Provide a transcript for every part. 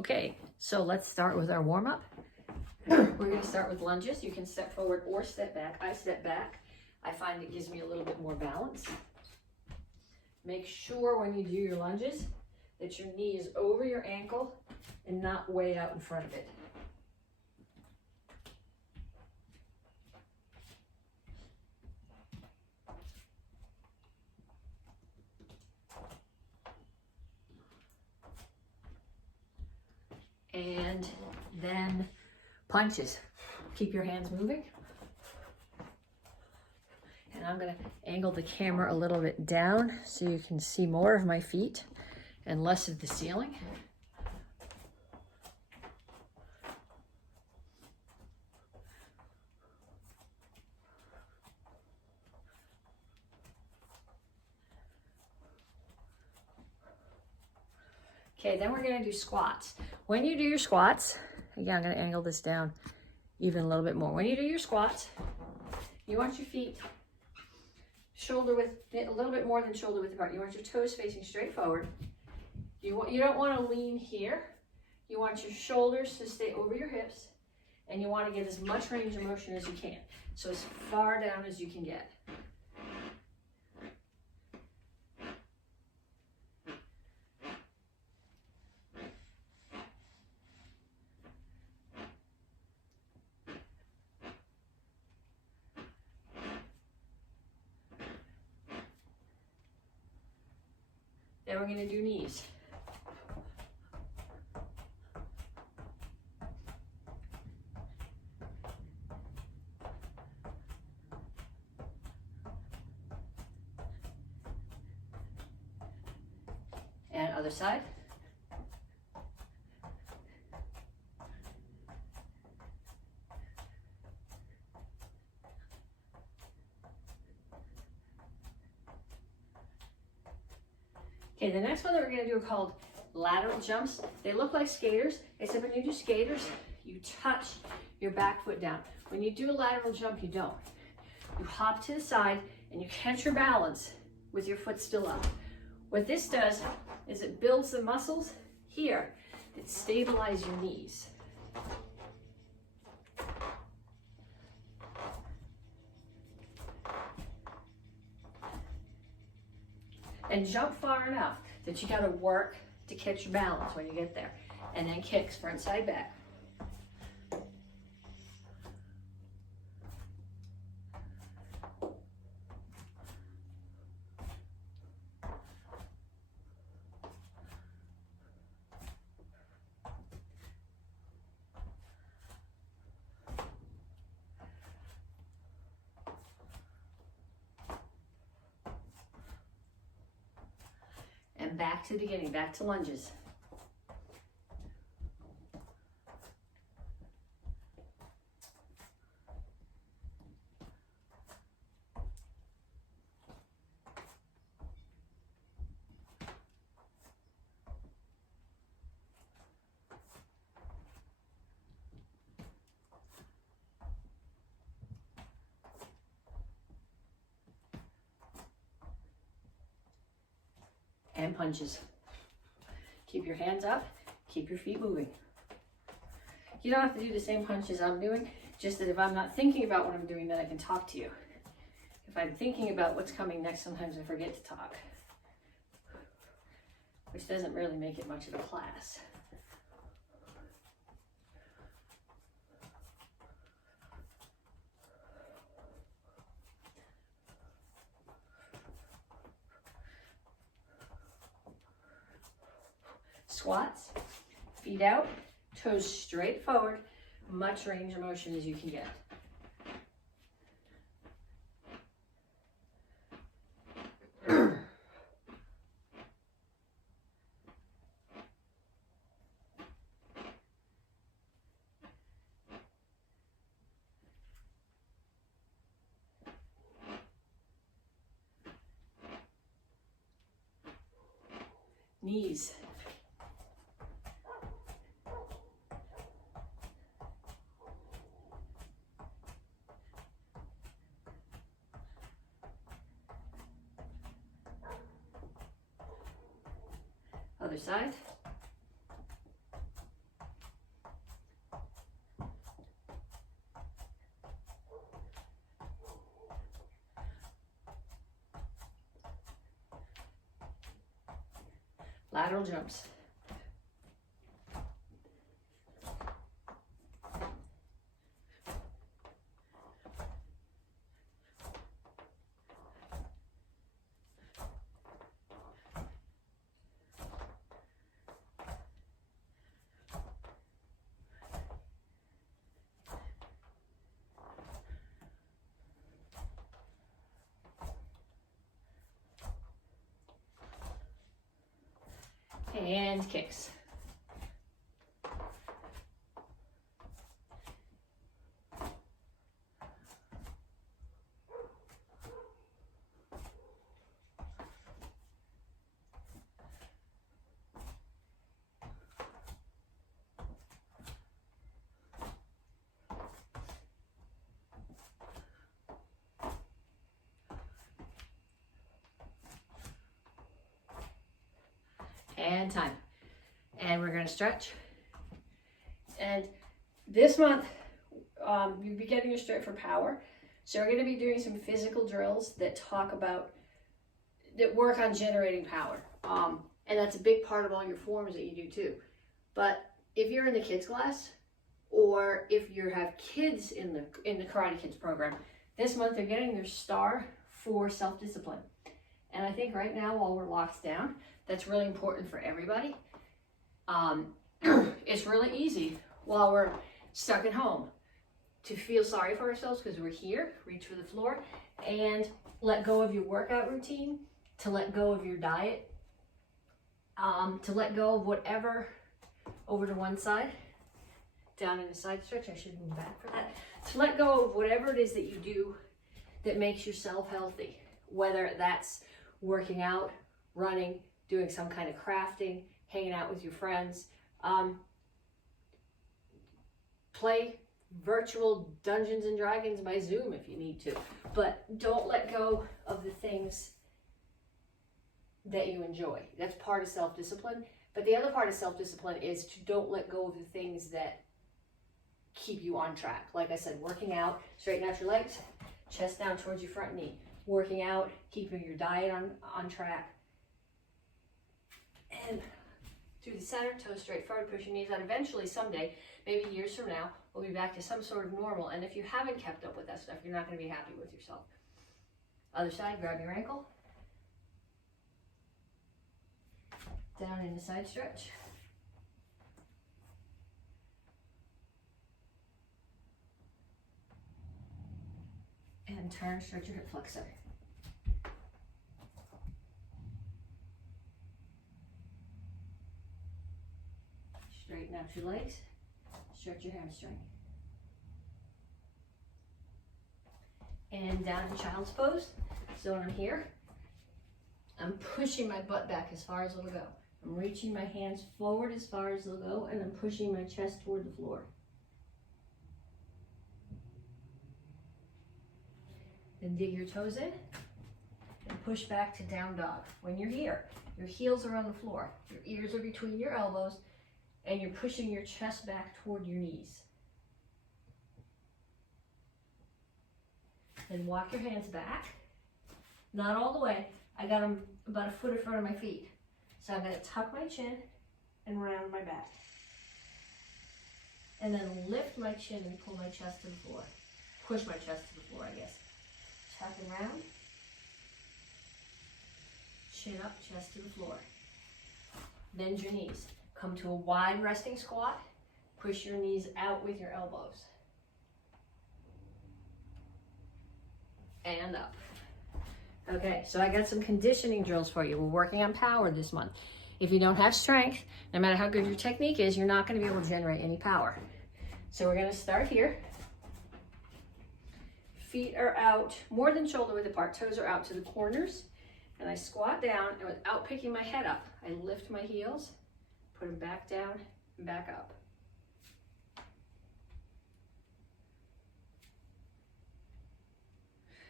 Okay, so let's start with our warm-up. We're going to start with lunges. You can step forward or step back. I step back. I find it gives me a little bit more balance. Make sure when you do your lunges that your knee is over your ankle and not way out in front of it. And then punches. Keep your hands moving. And I'm going to angle the camera a little bit down so you can see more of my feet and less of the ceiling. Okay, then we're going to do squats. When you do your squats, again, I'm going to angle this down even a little bit more. When you do your squats, you want your feet shoulder width, a little bit more than shoulder width apart. You want your toes facing straight forward. You don't want to lean here. You want your shoulders to stay over your hips, and you want to get as much range of motion as you can. So as far down as you can get. Then we're going to do knees. And other side. Okay, the next one that we're going to do are called lateral jumps. They look like skaters, except when you do skaters, you touch your back foot down. When you do a lateral jump, you don't. You hop to the side and you catch your balance with your foot still up. What this does is it builds the muscles here that stabilize your knees. And jump far enough that you got to work to catch your balance when you get there. And then kicks front, side, back. And back to the beginning, back to lunges. And punches. Keep your hands up, keep your feet moving. You don't have to do the same punches I'm doing, just that if I'm not thinking about what I'm doing, then I can talk to you. If I'm thinking about what's coming next, sometimes I forget to talk, which doesn't really make it much of a class. Squats, feet out, toes straight forward, much range of motion as you can get. Knees. Other side. lateral jumps. And kicks. And time. And we're going to stretch. And this month, you'll be getting your stretch for power. So we're going to be doing some physical drills that work on generating power. And that's a big part of all your forms that you do too. But if you're in the kids class, or if you have kids in the Karate Kids program, this month they're getting their star for self-discipline. And I think right now, while we're locked down, that's really important for everybody. It's really easy while we're stuck at home to feel sorry for ourselves because we're here, reach for the floor, and let go of your workout routine, to let go of your diet, to let go of whatever, over to one side, down in the side stretch. I should move back for that. To let go of whatever it is that you do that makes yourself healthy, whether that's working out, running, doing some kind of crafting, hanging out with your friends. Play virtual Dungeons and Dragons by Zoom if you need to, but don't let go of the things that you enjoy. That's part of self-discipline. But the other part of self-discipline is to don't let go of the things that keep you on track. Like I said, working out, straighten out your legs, chest down towards your front knee. Working out, keeping your diet on track. And through the center, toes straight forward, push your knees out. Eventually, someday, maybe years from now, we'll be back to some sort of normal. And if you haven't kept up with that stuff, you're not going to be happy with yourself. Other side, grab your ankle. Down in the side stretch. And turn, stretch your hip flexor. Straighten out your legs, stretch your hamstring. And down in child's pose. So when I'm here, I'm pushing my butt back as far as it'll go. I'm reaching my hands forward as far as they'll go, and I'm pushing my chest toward the floor. Then dig your toes in and push back to down dog. When you're here, your heels are on the floor, your ears are between your elbows, and you're pushing your chest back toward your knees. Then walk your hands back, not all the way. I got them about a foot in front of my feet. So I'm going to tuck my chin and round my back. And then lift my chin and pull my chest to the floor. Push my chest to the floor, I guess. Tuck and round. Chin up, chest to the floor. Bend your knees. Come to a wide resting squat. Push your knees out with your elbows. And up. Okay, so I got some conditioning drills for you. We're working on power this month. If you don't have strength, no matter how good your technique is, you're not going to be able to generate any power. So we're going to start here. Feet are out more than shoulder width apart. Toes are out to the corners. And I squat down, and without picking my head up, I lift my heels, put them back down and back up.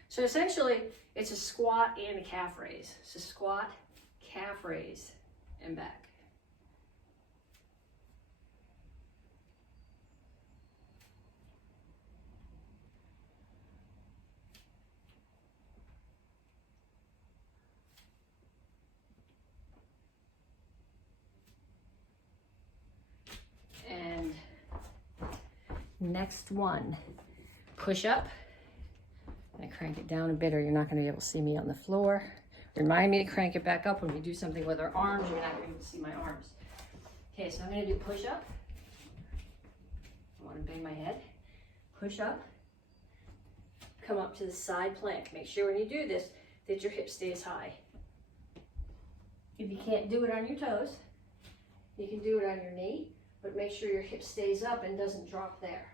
So essentially, it's a squat and a calf raise. So squat, calf raise, and back. Next one, push up. I'm gonna crank it down a bit or you're not gonna be able to see me on the floor. Remind me to crank it back up when we do something with our arms. You're not gonna be able to see my arms. Okay, so I'm gonna do push up. I wanna bang my head. Push up. Come up to the side plank. Make sure when you do this that your hip stays high. If you can't do it on your toes, you can do it on your knee, but make sure your hip stays up and doesn't drop there.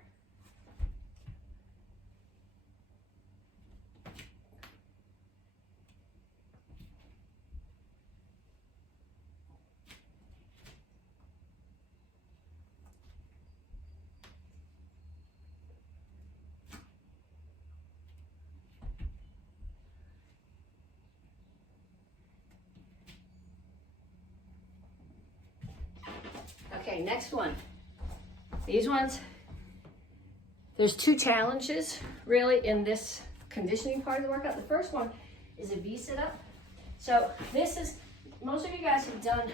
Okay, next one. These ones, there's two challenges really in this conditioning part of the workout. The first one is a V sit-up. So this is, most of you guys have done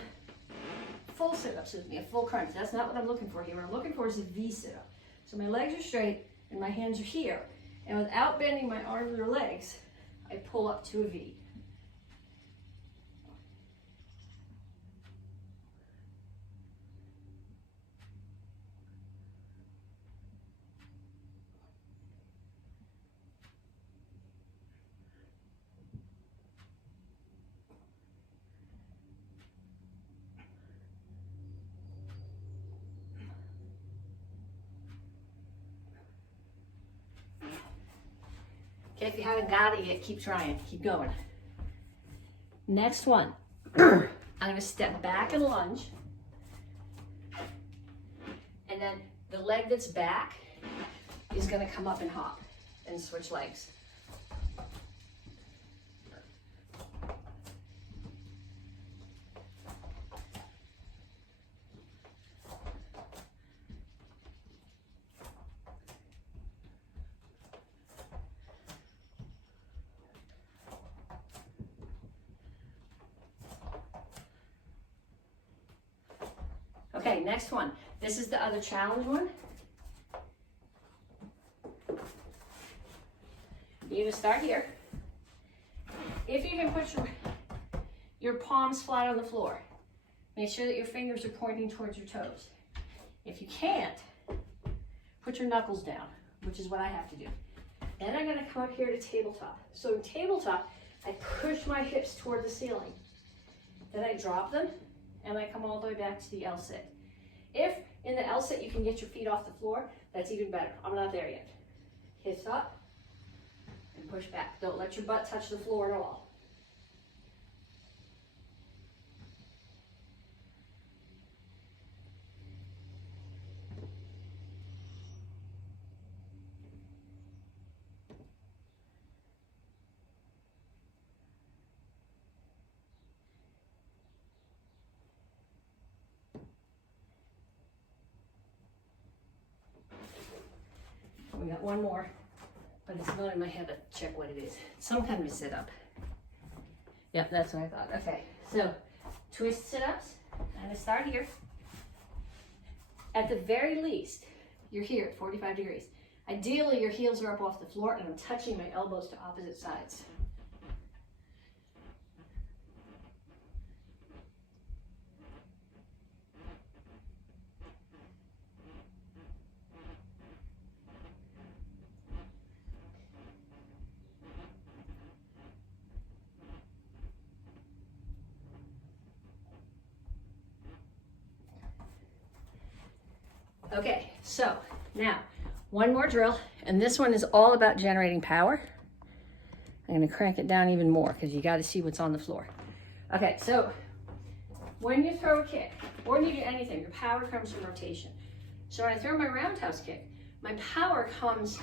full sit-ups with me, a full crunch. That's not what I'm looking for here. What I'm looking for is a V sit-up. So my legs are straight and my hands are here. And without bending my arms or legs, I pull up to a V. Okay, if you haven't got it yet, keep trying, keep going. Next one, I'm gonna step back and lunge. And then the leg that's back is gonna come up and hop and switch legs. Okay, next one. This is the other challenge one. You're gonna start here. If you can put your palms flat on the floor, make sure that your fingers are pointing towards your toes. If you can't, put your knuckles down, which is what I have to do. Then I'm gonna come up here to tabletop. So in tabletop, I push my hips toward the ceiling. Then I drop them, and I come all the way back to the L sit. If in the L sit you can get your feet off the floor, that's even better. I'm not there yet. Hips up and push back. Don't let your butt touch the floor at all. We got one more, but it's not in my head to check what it is. Some kind of a sit-up. Yep, that's what I thought. Okay, so twist sit-ups. I'm gonna start here. At the very least, you're here at 45 degrees. Ideally, your heels are up off the floor and I'm touching my elbows to opposite sides. Okay, so now one more drill, and this one is all about generating power. I'm gonna crank it down even more because you gotta see what's on the floor. Okay, so when you throw a kick, or when you do anything, your power comes from rotation. So when I throw my roundhouse kick, my power comes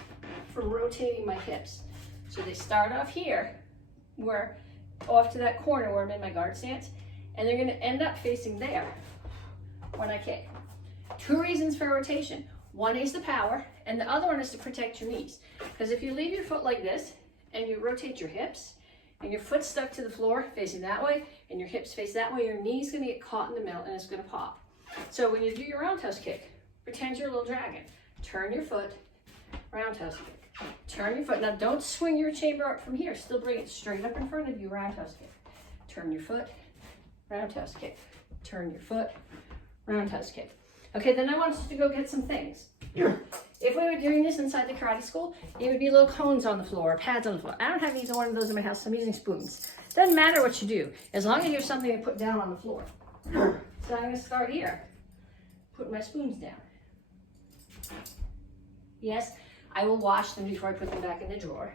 from rotating my hips. So they start off here, where off to that corner where I'm in my guard stance, and they're gonna end up facing there when I kick. Two reasons for rotation. One is the power, and the other one is to protect your knees. Because if you leave your foot like this, and you rotate your hips, and your foot's stuck to the floor facing that way, and your hips face that way, your knee's gonna get caught in the middle and it's gonna pop. So when you do your roundhouse kick, pretend you're a little dragon. turn your foot, roundhouse kick. Turn your foot. Now don't swing your chamber up from here. Still bring it straight up in front of you, roundhouse kick. Turn your foot, roundhouse kick. Turn your foot, roundhouse kick. Okay, then I want us to go get some things. If we were doing this inside the karate school, it would be little cones on the floor, pads on the floor. I don't have either one of those in my house, so I'm using spoons. Doesn't matter what you do, as long as you have something to put down on the floor. So I'm gonna start here. Put my spoons down. Yes, I will wash them before I put them back in the drawer.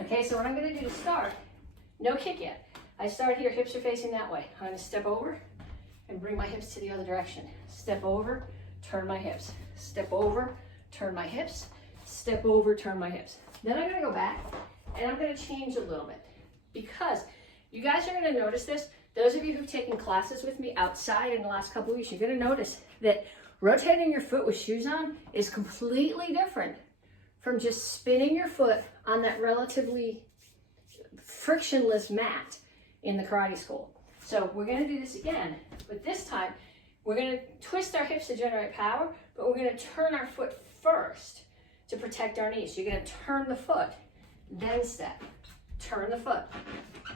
Okay, so what I'm gonna do to start, no kick yet. I start here, hips are facing that way. I'm gonna step over and bring my hips to the other direction. Step over, turn my hips. Step over, turn my hips. Step over, turn my hips. Then I'm gonna go back and I'm gonna change a little bit because you guys are gonna notice this. Those of you who've taken classes with me outside in the last couple of weeks, you're gonna notice that rotating your foot with shoes on is completely different from just spinning your foot on that relatively frictionless mat in the karate school. So we're gonna do this again, but this time we're gonna twist our hips to generate power, but we're gonna turn our foot first to protect our knees. So you're gonna turn the foot, then step. Turn the foot,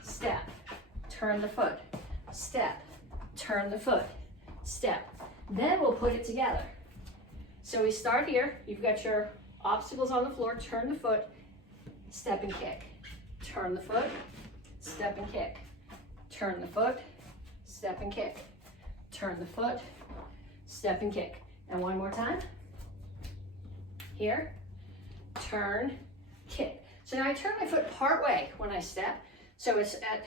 step. Turn the foot, step. Turn the foot, step. Then we'll put it together. So we start here, you've got your obstacles on the floor, turn the foot, step and kick. Turn the foot, step and kick. Turn the foot, step and kick. Turn the foot, step and kick. And one more time. Here, turn, kick. So now I turn my foot part way when I step. So it's at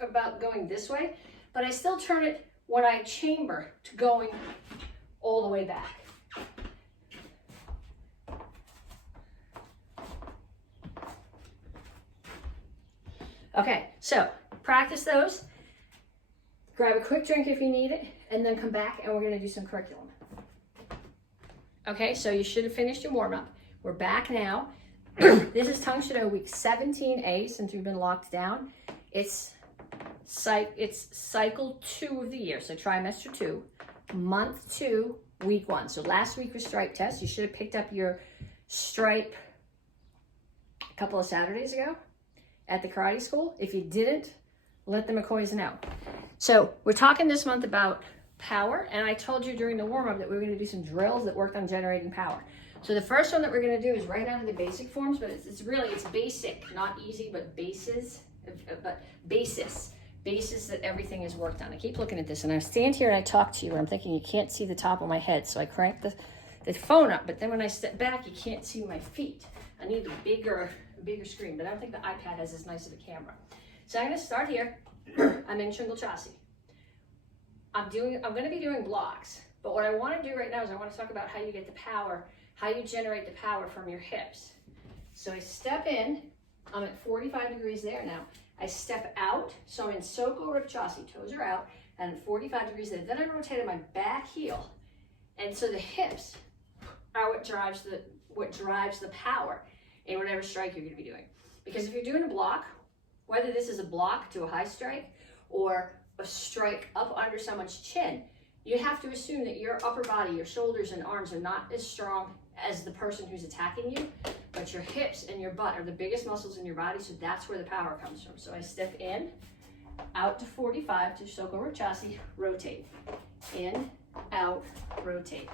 about going this way, but I still turn it when I chamber to going all the way back. Okay, so practice those. Grab a quick drink if you need it, and then come back and we're gonna do some curriculum. Okay, so you should have finished your warm-up. We're back now. This is Tang Soo Do week 17A since we've been locked down. It's cycle 2 of the year, so trimester 2, month 2, week 1. So last week was stripe test. You should have picked up your stripe a couple of Saturdays ago at the karate school. If you didn't, let the MAKOs know. So we're talking this month about power, and I told you during the warm-up that we were going to do some drills that worked on generating power. So the first one that we're going to do is right out of the basic forms, but it's basic, not easy, but basis that everything is worked on. I keep looking at this, and I stand here and I talk to you, and I'm thinking you can't see the top of my head, so I crank the phone up, but then when I step back, you can't see my feet. I need a bigger screen, but I don't think the iPad has as nice of a camera. So I'm going to start here. I'm in Shingle Chassis. I'm going to be doing blocks, but what I want to do right now is I want to talk about how you get the power, how you generate the power from your hips. So I step in, I'm at 45 degrees there now. I step out, so I'm in Soko Rip Chassis, toes are out, and at 45 degrees there. Then I rotated my back heel, and so the hips are what drives the power in whatever strike you're going to be doing. Because if you're doing a block, whether this is a block to a high strike or a strike up under someone's chin, you have to assume that your upper body, your shoulders and arms are not as strong as the person who's attacking you, but your hips and your butt are the biggest muscles in your body, so that's where the power comes from. So I step in, out to 45 to Soko Rip Chassis, rotate. In, out, rotate.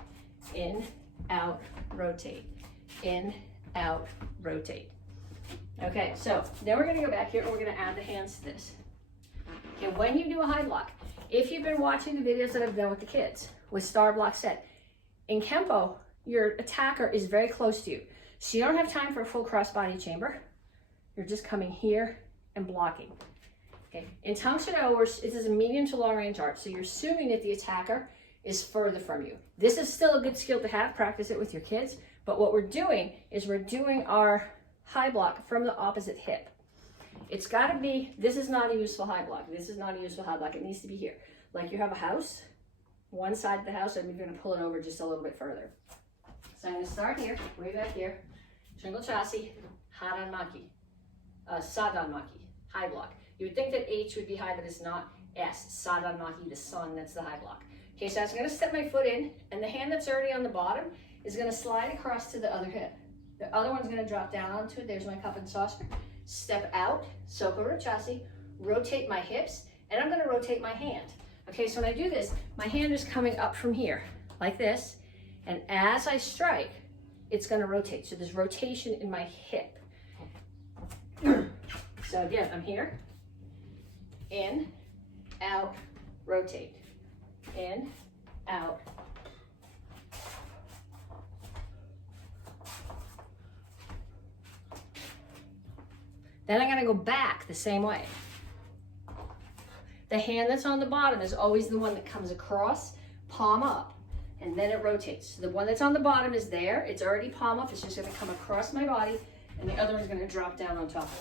In, out, rotate. In, out, rotate. Okay, so then we're gonna go back here and we're gonna add the hands to this. Okay, when you do a high block, if you've been watching the videos that I've done with the kids, with star block set, in Kempo, your attacker is very close to you. So you don't have time for a full cross-body chamber. You're just coming here and blocking. Okay, in Tang Soo Do, this is a medium to long range art, so you're assuming that the attacker is further from you. This is still a good skill to have, practice it with your kids, but what we're doing is we're doing our high block from the opposite hip. It's gotta be, this is not a useful high block. This is not a useful high block. It needs to be here. Like you have a house, one side of the house, and you're gonna pull it over just a little bit further. So I'm gonna start here, way back here, Shingle Chassis, Haran Maki, Sadan Maki, high block. You would think that H would be high, but it's not. S, Sadanmaki, the sun, that's the high block. Okay, so I'm gonna step my foot in, and the hand that's already on the bottom is gonna slide across to the other hip. The other one's gonna drop down onto it. There's my cup and saucer. Step out, Soko Rachasi, rotate my hips, and I'm gonna rotate my hand. Okay, so when I do this, my hand is coming up from here, like this, and as I strike, it's gonna rotate. So there's rotation in my hip. So again, I'm here, in, out, rotate, in, out. Then I'm gonna go back the same way. The hand that's on the bottom is always the one that comes across, palm up, and then it rotates. So the one that's on the bottom is there, it's already palm up, it's just gonna come across my body, and the other one's gonna drop down on top of it.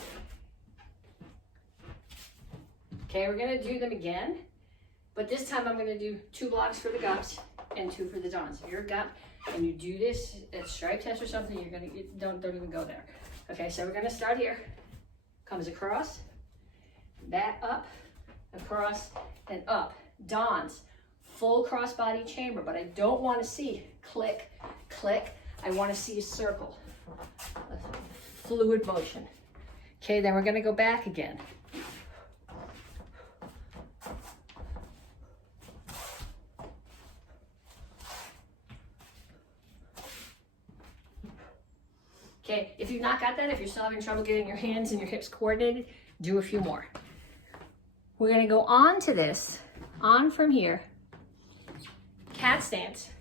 Okay, we're gonna do them again, but this time I'm gonna do 2 blocks for the gups and 2 for the dons. So you're a gup, and you do this at stripe test or something, you're gonna, don't even go there. Okay, so we're gonna start here. Comes across, back up, across, and up. Dons, full crossbody chamber, but I don't want to see click, click. I want to see a circle, a fluid motion. Okay, then we're going to go back again. Okay, if you've not got that, if you're still having trouble getting your hands and your hips coordinated, do a few more. We're gonna go on to this, on from here, cat stance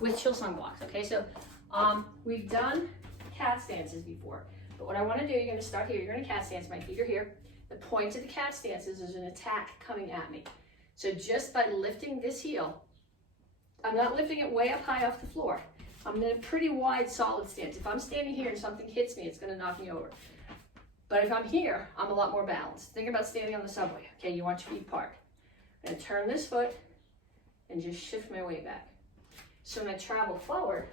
with Chilsung blocks, okay? So we've done cat stances before, but what I wanna do, you're gonna start here, you're gonna cat stance, my feet are here. The point of the cat stance is there's an attack coming at me. So just by lifting this heel, I'm not lifting it way up high off the floor. I'm in a pretty wide, solid stance. If I'm standing here and something hits me, it's gonna knock me over. But if I'm here, I'm a lot more balanced. Think about standing on the subway. Okay, you want your feet apart. I'm gonna turn this foot and just shift my weight back. So when I travel forward,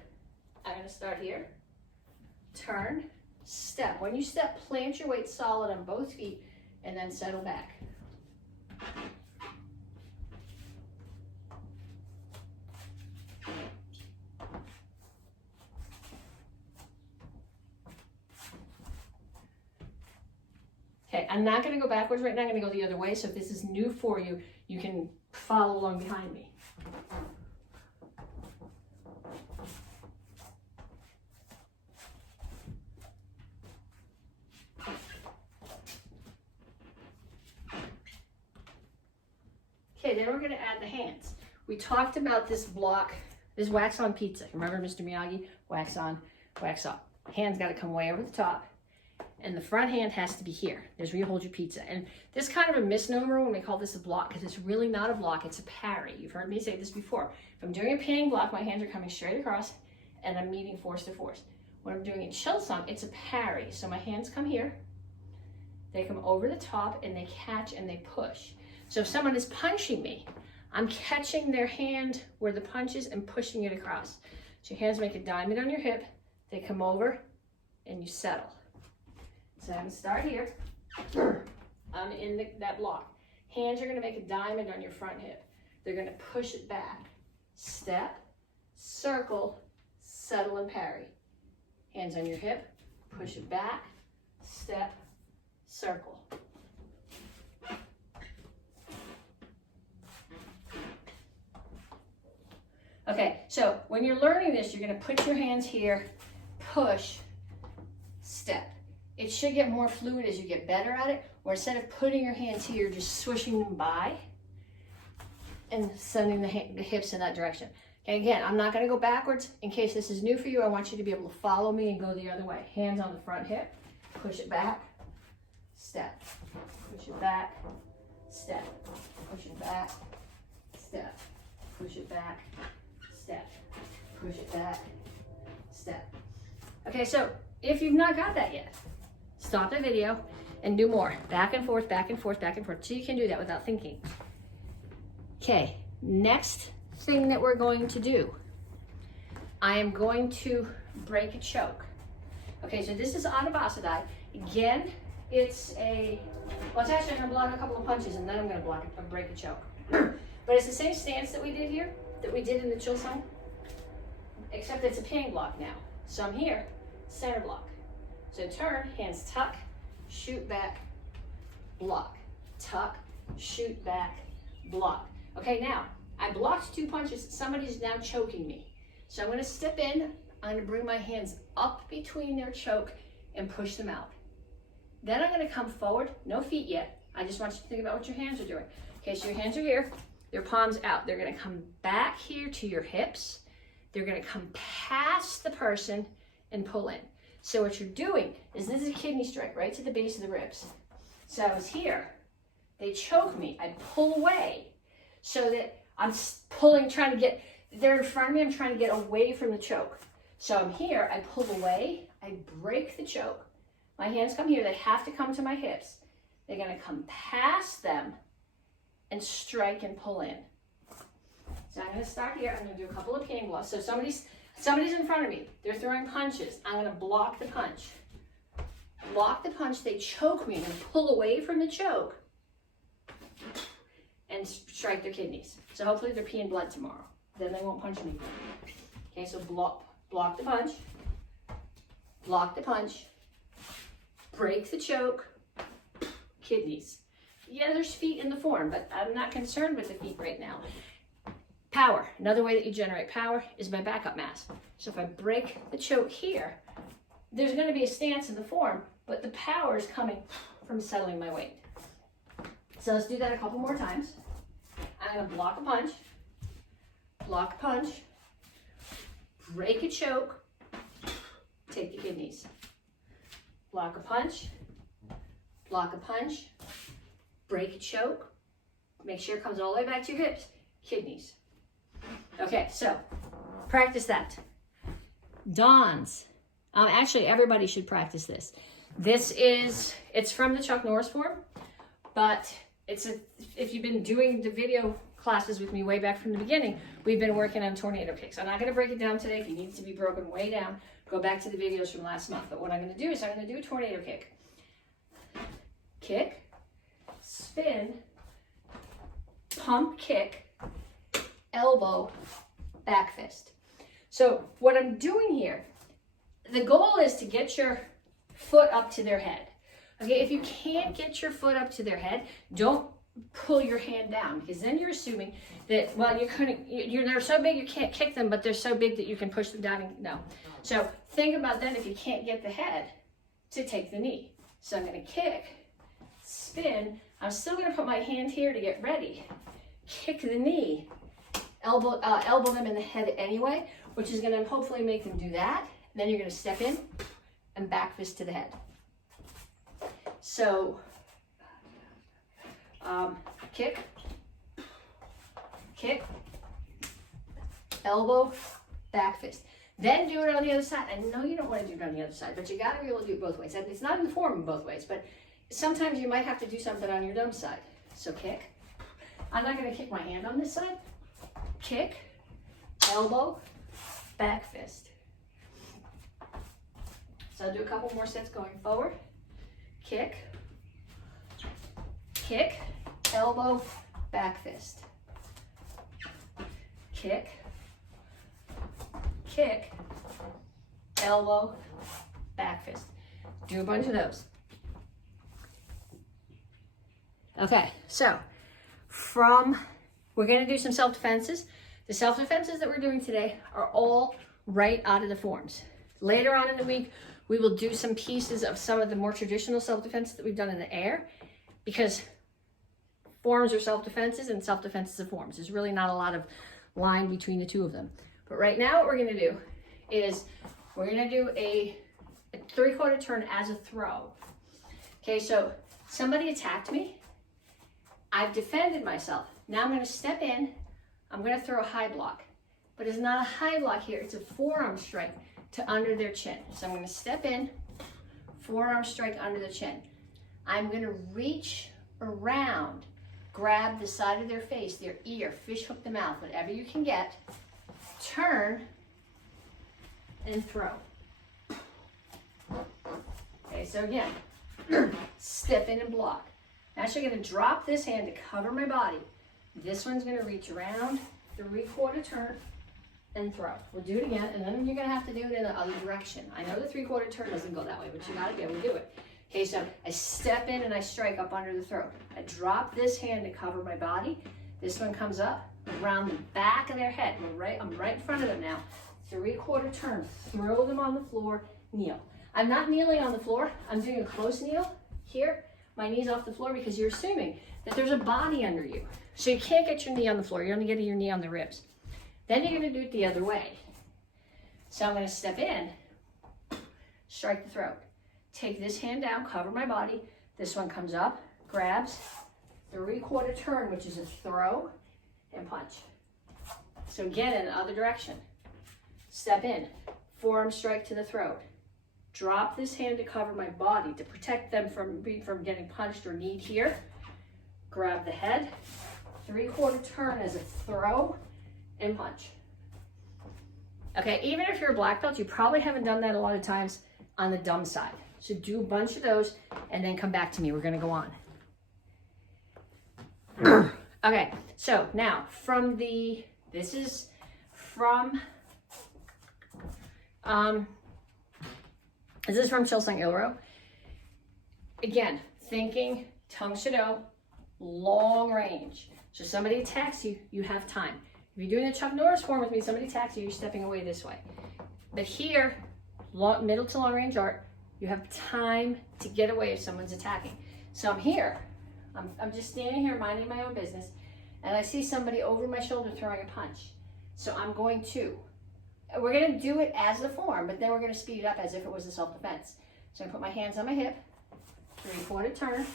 I'm gonna start here, turn, step. When you step, plant your weight solid on both feet and then settle back. Okay, I'm not going to go backwards right now, I'm going to go the other way, so if this is new for you, you can follow along behind me. Okay, then we're going to add the hands. We talked about this block, this wax on pizza. Remember Mr. Miyagi? Wax on, wax off. Hand's got to come way over the top. And the front hand has to be here. There's where you hold your pizza. And this is kind of a misnomer when we call this a block, because it's really not a block, it's a parry. You've heard me say this before. If I'm doing a pinning block, my hands are coming straight across and I'm meeting force to force. When I'm doing a Chilsung, it's a parry. So my hands come here, they come over the top and they catch and they push. So if someone is punching me, I'm catching their hand where the punch is and pushing it across. So your hands make a diamond on your hip, they come over and you settle. So I'm going to start here. I'm in that block. Hands are going to make a diamond on your front hip. They're going to push it back. Step, circle, settle, and parry. Hands on your hip, push it back, step, circle. Okay, so when you're learning this, you're going to put your hands here, push, step. It should get more fluid as you get better at it, or instead of putting your hands here, just swishing them by and sending the hips in that direction. Okay, again, I'm not going to go backwards. In case this is new for you, I want you to be able to follow me and go the other way. Hands on the front hip, push it back, step, push it back, step, push it back, step, push it back, step, push it back, step. Okay, so if you've not got that yet, stop the video and do more. Back and forth, back and forth, back and forth. So you can do that without thinking. Okay, next thing that we're going to do, I am going to break a choke. Okay, so this is Anavasada. Again, it's well, it's actually I'm gonna block a couple of punches and then I'm gonna break a choke. But it's the same stance that we did here, that we did in the chill sign, except it's a ping block now. So I'm here, center block. So turn, hands tuck, shoot back, block. Tuck, shoot back, block. Okay, now, I blocked 2 punches. Somebody's now choking me. So I'm gonna step in, I'm gonna bring my hands up between their choke and push them out. Then I'm gonna come forward, no feet yet. I just want you to think about what your hands are doing. Okay, so your hands are here, your palms out. They're gonna come back here to your hips. They're gonna come past the person and pull in. So what you're doing is, this is a kidney strike right to the base of the ribs. So I was here, they choke me, I pull away so that I'm pulling, trying to get, they're in front of me, I'm trying to get away from the choke. So I'm here, I pull away, I break the choke. My hands come here, they have to come to my hips. They're gonna come past them and strike and pull in. So I'm gonna start here, I'm gonna do a couple of cane blocks. So somebody's in front of me, they're throwing punches. I'm gonna block the punch. Block the punch, they choke me, I'm gonna pull away from the choke and strike their kidneys. So hopefully they're peeing blood tomorrow. Then they won't punch me. Okay, so block the punch, block the punch, break the choke, kidneys. Yeah, there's feet in the form, but I'm not concerned with the feet right now. Power, another way that you generate power is by backup mass. So if I break the choke here, there's gonna be a stance in the form, but the power is coming from settling my weight. So let's do that a couple more times. I'm gonna block a punch, break a choke, take the kidneys. Block a punch, break a choke, make sure it comes all the way back to your hips, kidneys. Okay, so practice that. Dawns. Actually, everybody should practice this. It's from the Chuck Norris form, but if you've been doing the video classes with me way back from the beginning, we've been working on tornado kicks. I'm not gonna break it down today. If it needs to be broken way down, go back to the videos from last month. But what I'm gonna do is I'm gonna do a tornado kick. Kick, spin, pump kick, elbow, back fist. So what I'm doing here, the goal is to get your foot up to their head. Okay, if you can't get your foot up to their head, don't pull your hand down, because then you're assuming that, well, they're so big you can't kick them, but they're so big that you can push them down. No. So think about then, if you can't get the head, to take the knee. So I'm going to kick, spin. I'm still going to put my hand here to get ready. Kick the knee, elbow them in the head anyway, which is going to hopefully make them do that. And then you're going to step in and back fist to the head. So kick, elbow, back fist. Then do it on the other side. I know you don't want to do it on the other side, but you got to be able to do it both ways. And it's not in the form of both ways, but sometimes you might have to do something on your dumb side. So kick. I'm not going to kick my hand on this side. Kick, elbow, back fist. So I'll do a couple more sets going forward. Kick, elbow, back fist. Kick, elbow, back fist. Do a bunch of those. Okay, so we're going to do some self-defenses. The self-defenses that we're doing today are all right out of the forms. Later on in the week, we will do some pieces of some of the more traditional self-defenses that we've done in the air, because forms are self-defenses and self-defenses are forms. There's really not a lot of line between the two of them. But right now what we're going to do is we're going to do a 3/4 turn as a throw. Okay, so somebody attacked me. I've defended myself. Now I'm going to step in. I'm going to throw a high block. But it's not a high block here. It's a forearm strike to under their chin. So I'm going to step in, forearm strike under the chin. I'm going to reach around, grab the side of their face, their ear, fish hook the mouth, whatever you can get, turn, and throw. Okay, so again, Step in and block. Now I'm going to drop this hand to cover my body. This one's going to reach around, 3/4 turn, and throw. We'll do it again, and then you're going to have to do it in the other direction. I know the 3/4 turn doesn't go that way, but you got to be able to do it. Okay, so I step in and I strike up under the throat. I drop this hand to cover my body. This one comes up around the back of their head. I'm right in front of them now. 3/4 turn, throw them on the floor, kneel. I'm not kneeling on the floor. I'm doing a close kneel here. My knee's off the floor because you're assuming that there's a body under you. So you can't get your knee on the floor. You're only getting your knee on the ribs. Then you're going to do it the other way. So I'm going to step in, strike the throat. Take this hand down, cover my body. This one comes up, grabs, 3/4 turn, which is a throw, and punch. So again, in the other direction. Step in, forearm strike to the throat. Drop this hand to cover my body to protect them from getting punched or kneed here. Grab the head, 3/4 turn as a throw, and punch. Okay, even if you're a black belt, you probably haven't done that a lot of times on the dumb side. So do a bunch of those and then come back to me. We're going to go on. Okay, so now this is from Chilsung Ilro. Again, thinking Tang Soo Do, long range. So somebody attacks you, you have time. If you're doing the Chuck Norris form with me, somebody attacks you, you're stepping away this way. But here, middle to long range art, you have time to get away if someone's attacking. So I'm here, I'm just standing here minding my own business, and I see somebody over my shoulder throwing a punch. So we're gonna do it as the form, but then we're gonna speed it up as if it was a self-defense. So I'm gonna put my hands on my hip, 3/4 turn,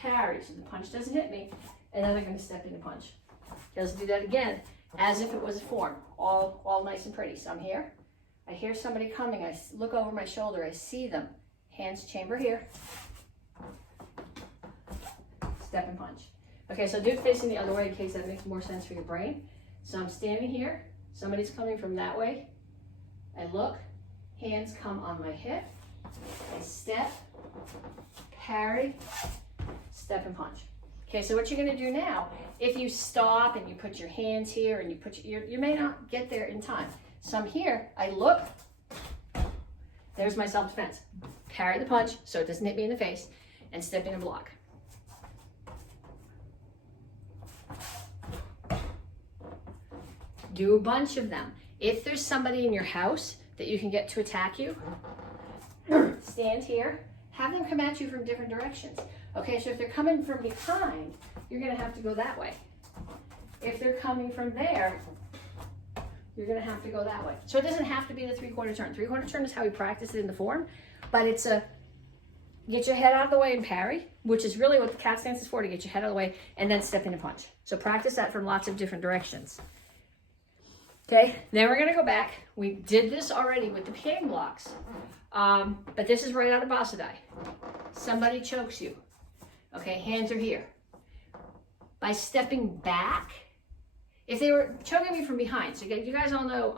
parry, so the punch doesn't hit me, and then I'm gonna step in and punch. Let's do that again, as if it was a form, all nice and pretty. So I'm here, I hear somebody coming, I look over my shoulder, I see them, hands chamber here, step and punch. Okay, so do it facing the other way in case that makes more sense for your brain. So I'm standing here, somebody's coming from that way, I look, hands come on my hip, I step, parry, step and punch. Okay, so what you're gonna do now, if you stop and you put your hands here and you may not get there in time. So I'm here, I look, there's my self-defense. Parry the punch so it doesn't hit me in the face, and step in and block. Do a bunch of them. If there's somebody in your house that you can get to attack you, stand here, have them come at you from different directions. Okay, so if they're coming from behind, you're gonna have to go that way. If they're coming from there, you're gonna have to go that way. So it doesn't have to be the 3/4 turn. 3/4 turn is how we practice it in the form, but it's get your head out of the way and parry, which is really what the cat stance is for, to get your head out of the way, and then step in and punch. So practice that from lots of different directions. Okay, then we're gonna go back. We did this already with the Petsching blocks, but this is right out of Basadai. Somebody chokes you. Okay, hands are here. By stepping back, if they were choking me from behind, so you guys all know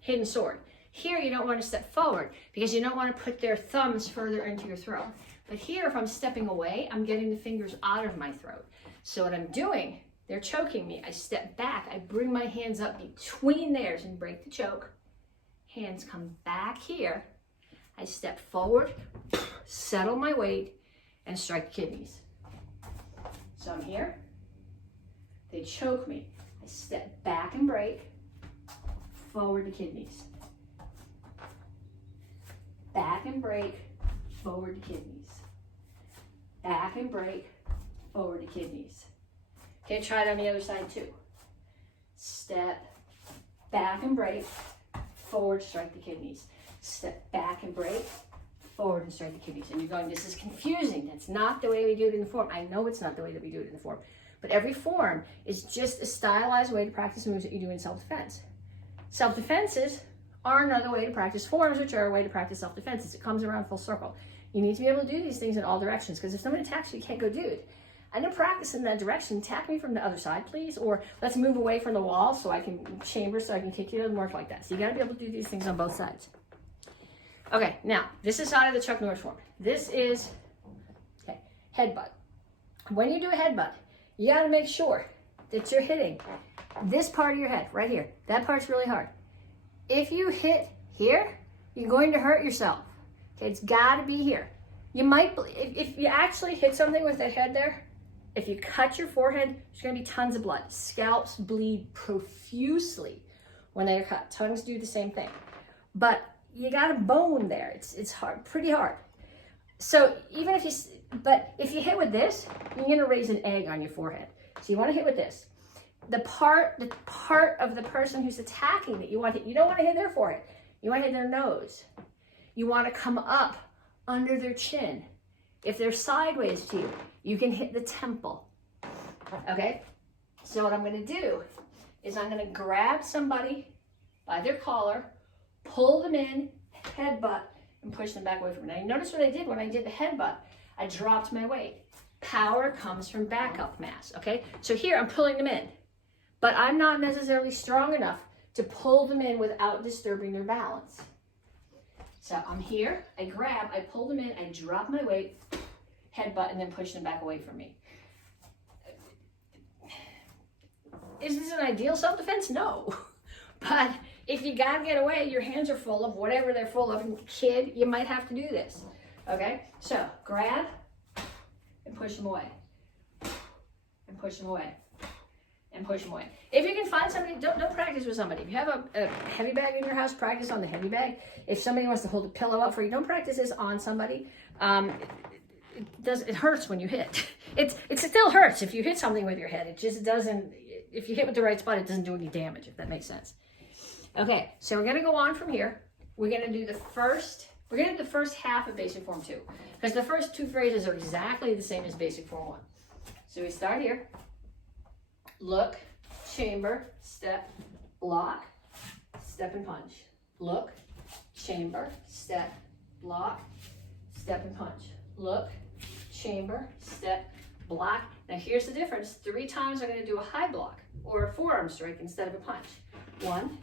hidden sword. Here you don't want to step forward because you don't want to put their thumbs further into your throat. But here, if I'm stepping away, I'm getting the fingers out of my throat. So what I'm doing, they're choking me. I step back, I bring my hands up between theirs and break the choke. Hands come back here. I step forward, settle my weight, and strike the kidneys. So I'm here, they choke me. I step back and break, forward to kidneys. Back and break, forward to kidneys. Back and break, forward to kidneys. Okay, try it on the other side too. Step, back and break, forward, strike the kidneys. Step back and break, forward and strike the kidneys. And you're going, this is confusing. That's not the way we do it in the form. I know it's not the way that we do it in the form. But every form is just a stylized way to practice moves that you do in self-defense. Self-defenses are another way to practice forms, which are a way to practice self-defenses. It comes around full circle. You need to be able to do these things in all directions, because if someone attacks you, you can't go do it. I know practice in that direction. Attack me from the other side, please. Or let's move away from the wall so I can chamber, so I can kick you. It doesn't work like that. So you got to be able to do these things on both sides. Okay, now, this is out of the Chuck Norris form. This is, okay, headbutt. When you do a headbutt, you gotta make sure that you're hitting this part of your head, right here. That part's really hard. If you hit here, you're going to hurt yourself. Okay, it's gotta be here. You might, if you actually hit something with that head there, if you cut your forehead, there's gonna be tons of blood. Scalps bleed profusely when they're cut. Tongues do the same thing. But you got a bone there. It's hard, pretty hard. So even if if you hit with this, you're gonna raise an egg on your forehead. So you wanna hit with this. The part of the person who's attacking that you want to hit, you don't want to hit their forehead. You want to hit their nose. You want to come up under their chin. If they're sideways to you, you can hit the temple. Okay? So what I'm going to do is I'm going to grab somebody by their collar, pull them in, headbutt, and push them back away from me. Now you notice what I did when I did the headbutt. I dropped my weight. Power comes from backup mass. Okay? So here I'm pulling them in. But I'm not necessarily strong enough to pull them in without disturbing their balance. So I'm here, I grab, I pull them in, I drop my weight, headbutt, and then push them back away from me. Is this an ideal self-defense? No. But if you gotta get away, your hands are full of whatever they're full of, and kid, you might have to do this. Okay? So grab and push them away. And push them away. And push them away. If you can find somebody, don't practice with somebody. If you have a heavy bag in your house, practice on the heavy bag. If somebody wants to hold a pillow up for you, don't practice this on somebody. It hurts when you hit. It still hurts if you hit something with your head. It just doesn't, if you hit with the right spot, it doesn't do any damage, if that makes sense. Okay, so we're gonna go on from here. We're gonna do the first half of basic form 2. Because the first 2 phrases are exactly the same as basic form 1. So we start here. Look, chamber, step, block, step and punch. Look, chamber, step, block, step and punch. Look, chamber, step, block. Now here's the difference. 3 times I'm going to do a high block or a forearm strike instead of a punch. 1,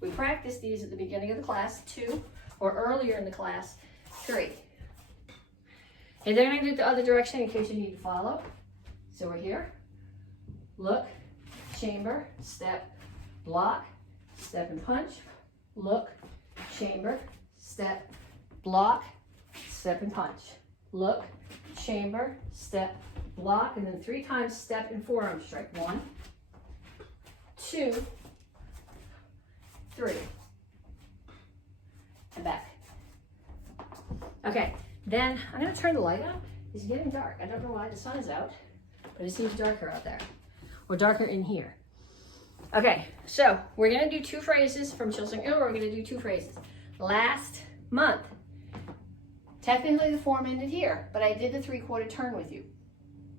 we practiced these at the beginning of the class. 2, or earlier in the class. 3. And then I'm going to do it the other direction in case you need to follow. So we're here. Look, chamber, step, block, step and punch. Look, chamber, step, block, step and punch. Look, chamber, step, block, and then 3 times step and forearm strike. 1, 2, 3. And back. Okay, then I'm going to turn the light on. It's getting dark. I don't know why, the sun is out, but it seems darker out there. Or darker in here. Okay, so we're gonna do 2 phrases from Petsching. We're gonna do 2 phrases. Last month, technically the form ended here, but I did the 3/4 turn with you.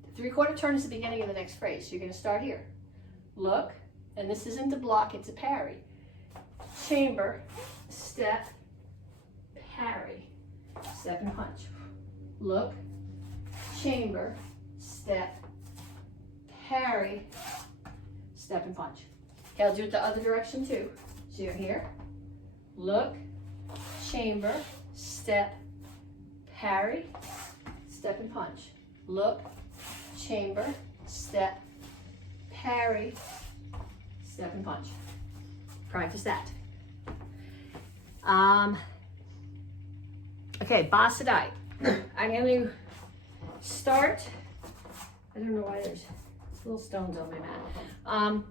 The 3/4 turn is the beginning of the next phrase. So you're gonna start here. Look, and this isn't a block, it's a parry. Chamber, step, parry, step and punch. Look, chamber, step, parry, step and punch. Okay, I'll do it the other direction too. So you're here, look, chamber, step, parry, step and punch. Look, chamber, step, parry, step and punch. Practice that. Okay, Basadai. I'm going to start, I don't know why there's little stones on my mat.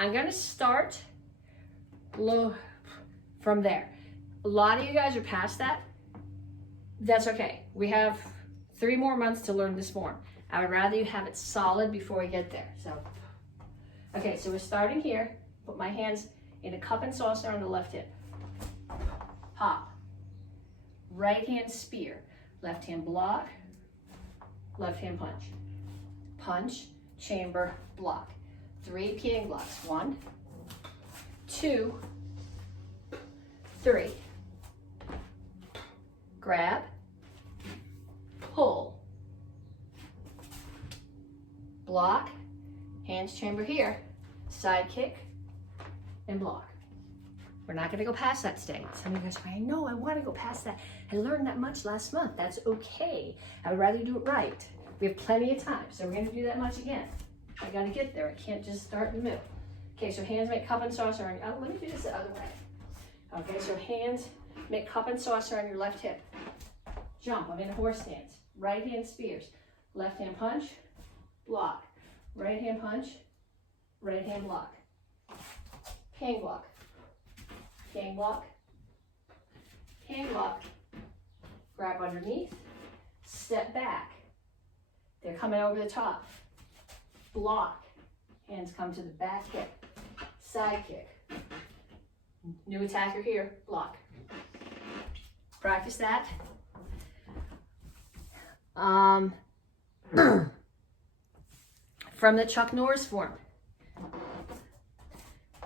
I'm going to start low from there. A lot of you guys are past that. That's okay. We have 3 more months to learn this form. I would rather you have it solid before we get there. So, okay, so we're starting here. Put my hands in a cup and saucer on the left hip. Hop. Right hand spear. Left hand block. Left hand punch. Punch, chamber, block. 3 piang blocks. 1, 2, 3. Grab, pull, block, hands chamber here, side kick, and block. We're not gonna go past that stage. Some of you guys are I know, I wanna go past that. I learned that much last month. That's okay. I would rather do it right. We have plenty of time, so we're gonna do that much again. I gotta get there. I can't just start in the middle. Okay, so hands make cup and saucer on your, let me do this the other way. Okay, so hands make cup and saucer on your left hip. Jump, I'm in a horse stance. Right hand spears. Left hand punch, block. Right hand punch, right hand block. Hang block. Hang block. Hang block. Grab underneath. Step back. They're coming over the top. Block. Hands come to the back hip. Side kick. New attacker here. Block. Practice that. From the Chuck Norris form,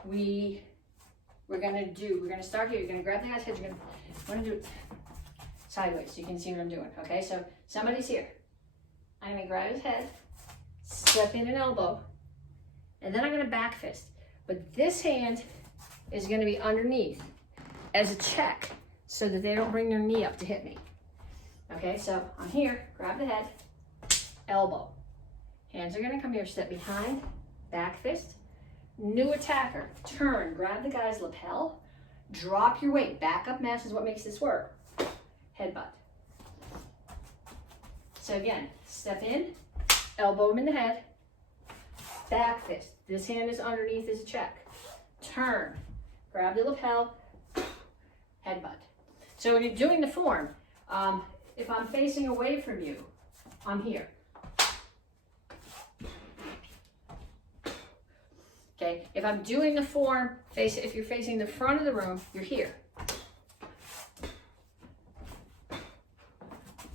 we're gonna start here. You're gonna grab the guy's head. You're gonna do it sideways so you can see what I'm doing. Okay, so somebody's here. I'm gonna grab his head, step in an elbow, and then I'm gonna back fist. But this hand is gonna be underneath as a check so that they don't bring their knee up to hit me. Okay, so I'm here, grab the head, elbow. Hands are gonna come here, step behind, back fist. New attacker, turn, grab the guy's lapel, drop your weight. Back up mass is what makes this work. Headbutt. So again, step in, elbow him in the head, back fist. This hand is underneath as a check. Turn, grab the lapel, headbutt. So when you're doing the form, if I'm facing away from you, I'm here. Okay, if I'm doing the form, if you're facing the front of the room, you're here.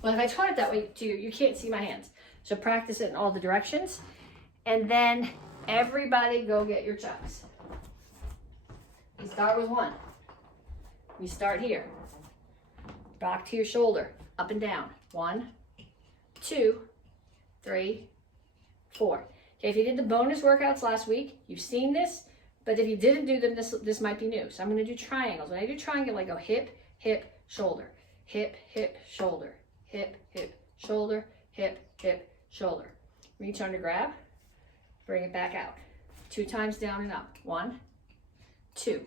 But if I taught it that way to you, you can't see my hands. So practice it in all the directions. And then everybody go get your chucks. We start with one. We start here. Back to your shoulder, up and down. 1, 2, 3, 4. Okay, if you did the bonus workouts last week, you've seen this, but if you didn't do them, this might be new. So I'm gonna do triangles. When I do triangle, I go hip, hip, shoulder, hip, hip, shoulder, hip, hip, shoulder, hip, hip, shoulder. Reach under, grab, bring it back out. 2 times down and up. 1, 2.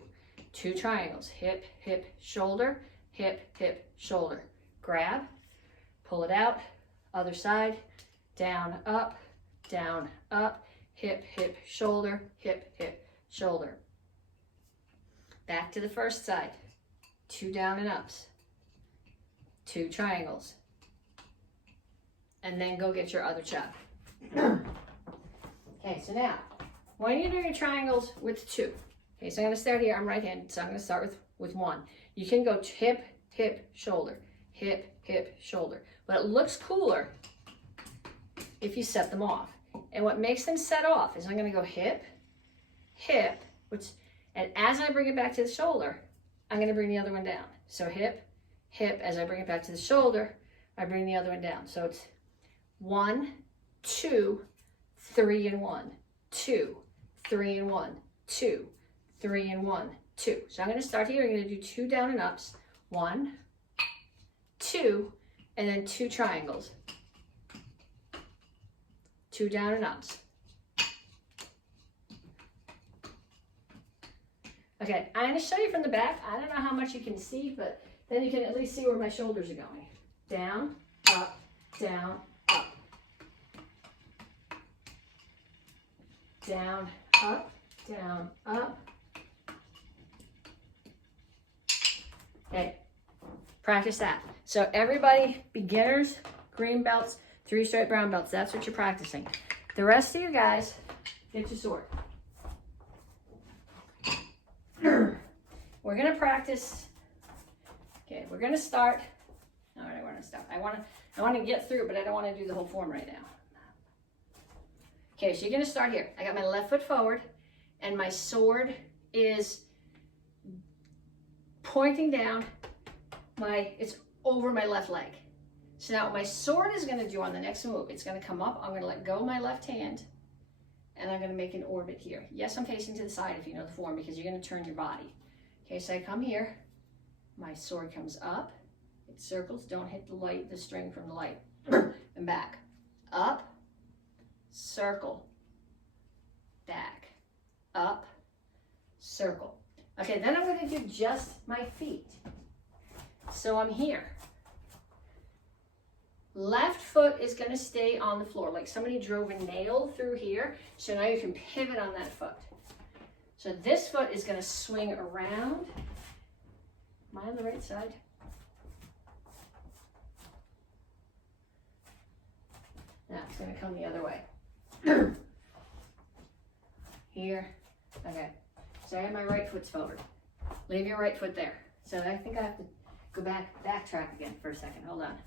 2 triangles, hip, hip, shoulder, hip, hip, shoulder. Grab, pull it out, other side, down, up, hip, hip, shoulder, hip, hip, shoulder. Back to the first side. 2 down and ups. 2 triangles. And then go get your other chuck. Okay, so now, when you do your triangles with 2, okay, so I'm gonna start here, I'm right handed, so I'm gonna start with 1. You can go hip, hip, shoulder, hip, hip, shoulder. But it looks cooler if you set them off. And what makes them set off is I'm gonna go hip, hip, and as I bring it back to the shoulder, I'm gonna bring the other one down. So hip, hip, as I bring it back to the shoulder, I bring the other one down. So it's 1, 2, 3 and 1, 2, 3 and 1, 2, 3 and 1, 2. So I'm gonna start here, I'm gonna do 2 down and ups, 1, 2, and then 2 triangles. 2 down and ups. Okay, I'm going to show you from the back. I don't know how much you can see, but then you can at least see where my shoulders are going. Down, up, down, up. Down, up, down, up. Okay, practice that. So everybody, beginners, green belts, 3 straight brown belts, that's what you're practicing. The rest of you guys, get your sword. We're gonna practice. Okay, we're gonna start. No, I don't want to stop. I want to get through, but I don't want to do the whole form right now. Okay, so you're gonna start here. I got my left foot forward, and my sword is pointing down. It's over my left leg. So now what my sword is going to do on the next move, it's going to come up, I'm going to let go of my left hand, and I'm going to make an orbit here. Yes, I'm facing to the side if you know the form, because you're going to turn your body. Okay, so I come here, my sword comes up, it circles, don't hit the light, the string from the light, and back, up, circle, back, up, circle. Okay, then I'm going to do just my feet. So I'm here. Left foot is going to stay on the floor, like somebody drove a nail through here. So now you can pivot on that foot. So this foot is going to swing around. Am I on the right side? Now it's going to come the other way. Here. Okay. So I have my right foot forward. Leave your right foot there. So I think I have to go backtrack again for a second. Hold on.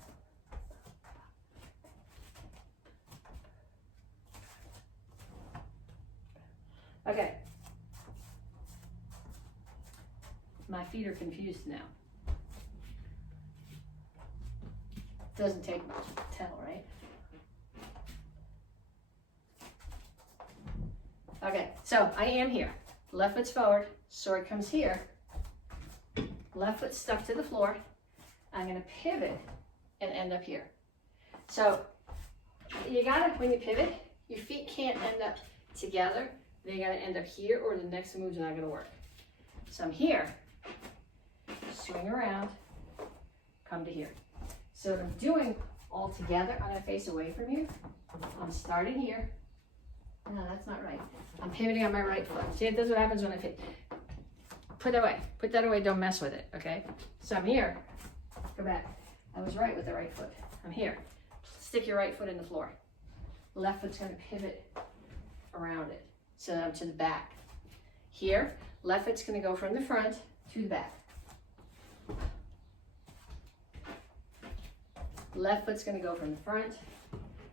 Okay. My feet are confused now. Doesn't take much to tell, right? Okay, so I am here. Left foot's forward, sword comes here. Left foot stuck to the floor. I'm gonna pivot and end up here. So you gotta, when you pivot, your feet can't end up together. They gotta end up here or the next move's not gonna work. So I'm here, swing around, come to here. So what I'm doing all together, I'm gonna face away from you. I'm starting here. No, that's not right. I'm pivoting on my right foot. See, that's what happens when I pivot. Put that away, don't mess with it, okay? So I'm here, go back. I was right with the right foot. I'm here. Stick your right foot in the floor. Left foot's gonna pivot around it. So I'm to the back. Here, left foot's gonna go from the front to the back. Left foot's gonna go from the front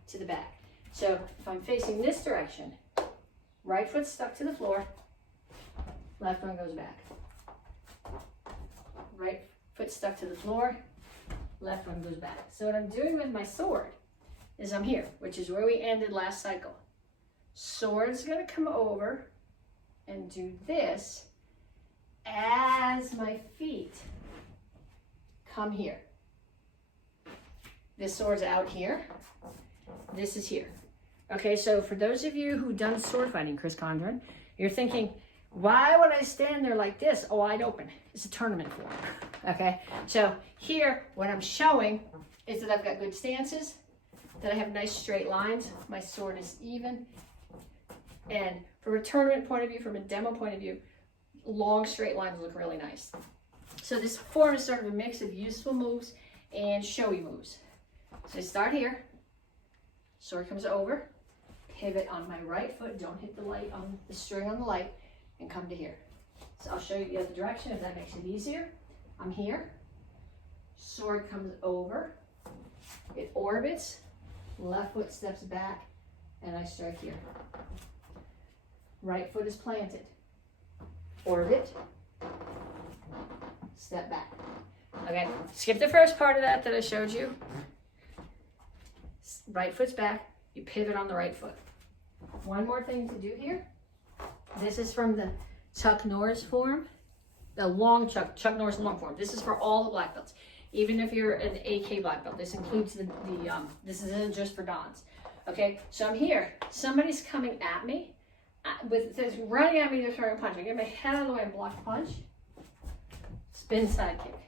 to the back. So if I'm facing this direction, right foot stuck to the floor, left one goes back. Right foot stuck to the floor, left one goes back. So what I'm doing with my sword is I'm here, which is where we ended last cycle. Sword's gonna come over and do this as my feet come here. This sword's out here. This is here. Okay, so for those of you who've done sword fighting, Chris Condren, you're thinking, why would I stand there like this? Oh, wide open. It's a tournament form. Okay, so here, what I'm showing is that I've got good stances, that I have nice straight lines. My sword is even. And from a tournament point of view, from a demo point of view, long straight lines look really nice. So this form is sort of a mix of useful moves and showy moves. So I start here, sword comes over, pivot on my right foot, don't hit the light on the string on the light, and come to here. So I'll show you the other direction if that makes it easier. I'm here, sword comes over, it orbits, left foot steps back, and I strike here. Right foot is planted, orbit, step back. Okay, skip the first part of that I showed you. Right foot's back, you pivot on the right foot. One more thing to do here. This is from the Chuck Norris form, the long Chuck Norris long form. This is for all the black belts. Even if you're an AK black belt, this includes this isn't just for Dons. Okay, so I'm here. Somebody's coming at me, running at me, they're throwing a punch. I get my head out of the way and block the punch. Spin side kick.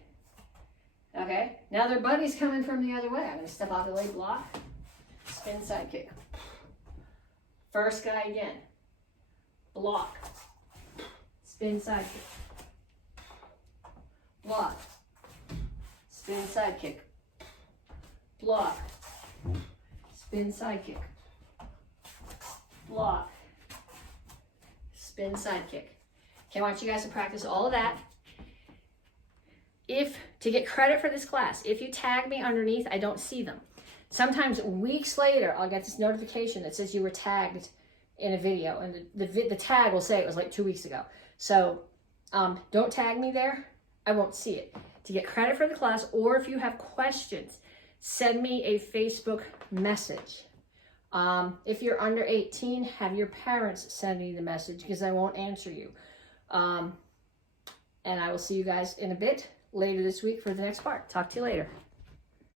Okay, now their buddy's coming from the other way. I'm gonna step out of the way, block, spin side kick. First guy again, block, spin side kick, block, spin side kick, block, spin side kick, block, spin side kick. Okay, I want you guys to practice all of that. To get credit for this class, if you tag me underneath, I don't see them. Sometimes weeks later, I'll get this notification that says you were tagged in a video, and the tag will say it was like 2 weeks ago. So don't tag me there. I won't see it. To get credit for the class, or if you have questions, send me a Facebook message. If you're under 18, have your parents send me the message because I won't answer you. And I will see you guys in a bit later this week for the next part. Talk to you later.